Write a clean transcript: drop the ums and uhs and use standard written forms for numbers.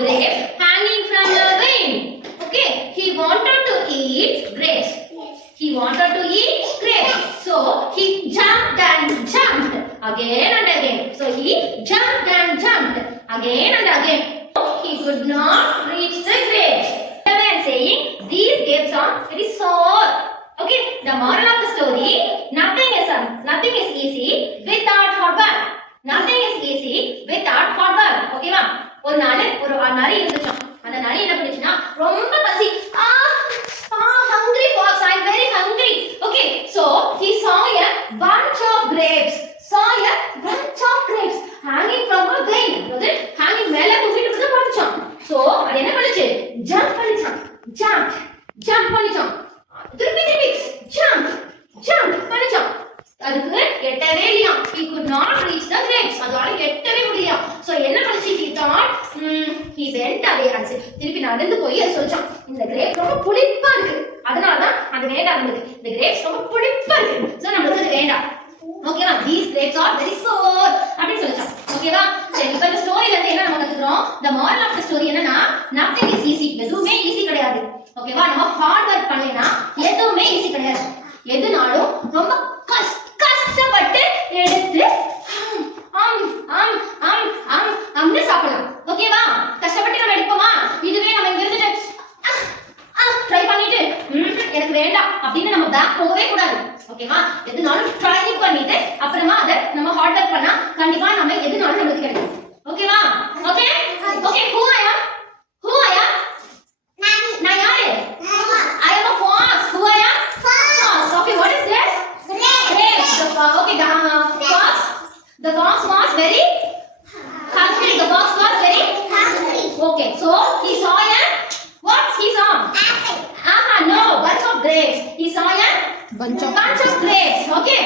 grapes hanging from the vine. Okay, he wanted to eat grapes. He wanted to eat grapes. So he jumped and jumped again and again. So he jumped and jumped again and again. He could not reach the grapes. The man saying these grapes are very sour. Okay, the moral of the story: nothing is easy without hard work. Nothing is easy without hard work. Okay வா? ஒரு நரி இருந்துச்சாம். அந்த நரி என்ன பண்ணுச்சுன்னா ரொம்ப பசி. Hungry fox, I'm very hungry. Okay, so he saw a bunch of grapes. Hanging from a vine. அதாவது hanging மேல தூக்கிட்டு இருந்தத பார்த்துச்சாம். So அது என்ன பண்ணுச்சு? ஜம்ப் பண்ணிச்சாம். திருப்பி ஜம்ப் பண்ணிச்சாம். அதுக்கு எட்டவே இல்லையா. He could not reach the grapes. அதால எட்டவே முடியல. So என்ன பண்ணுச்சு? He thought he went away and said, திருப்பி நடந்து போய் அது சொல்றான், இந்த கிரேப் ரொம்ப புளிப்பா இருக்கு, அதனால தான் அது வேண்டாம் நமக்கு. இந்த கிரேப்ஸ் ரொம்ப புளிப்பா இருக்கு, சோ நமக்கு அது வேண்டாம். ஓகேவா? these grapes are very sour அப்படி சொல்றான். ஓகேவா? சரி, இப்போ இந்த ஸ்டோரியில இருந்து என்ன நம்ம கத்துக்கிறோம்? the moral of the story என்னன்னா, nothing is easy. எதுவுமே ஈஸி கிடையாது. ஓகேவா? நம்ம ஹார்ட் வர்க் பண்ணேனா எதுவுமே ஈஸி கிடையாது. எதுனாலும் ரொம்ப கஷ்டப்பட்டு எடுத்து அம்னு சாப்பிடலாம். ஓகேவா? கஷ்டப்பட்டு நம்ம எடுப்போமா? இதுவே நம்ம இங்க இருந்துட்டு ட்ரை பண்ணிட்டு எனக்கு வேண்டாம் அப்படின்னு நம்ம பேக் போகவே கூடாது. ஓகேவா? எதுனாலும் ட்ரை பண்ணிட்டு அப்புறமா அதை நம்ம ஹார்ட் ஒர்க் பண்ணா கண்டிப்பா நம்ம எதுனாலும் நமக்கு கிடைக்கும். ஓகேவா? ஓகே who I am நான் யாரு? I am a fox. Who I am? Fox. Okay, what is this? Grapes. Okay, the fox was very hungry. Okay, so he saw what he saw? Apple. No, bunch of grapes. He saw a bunch of grapes. Okay.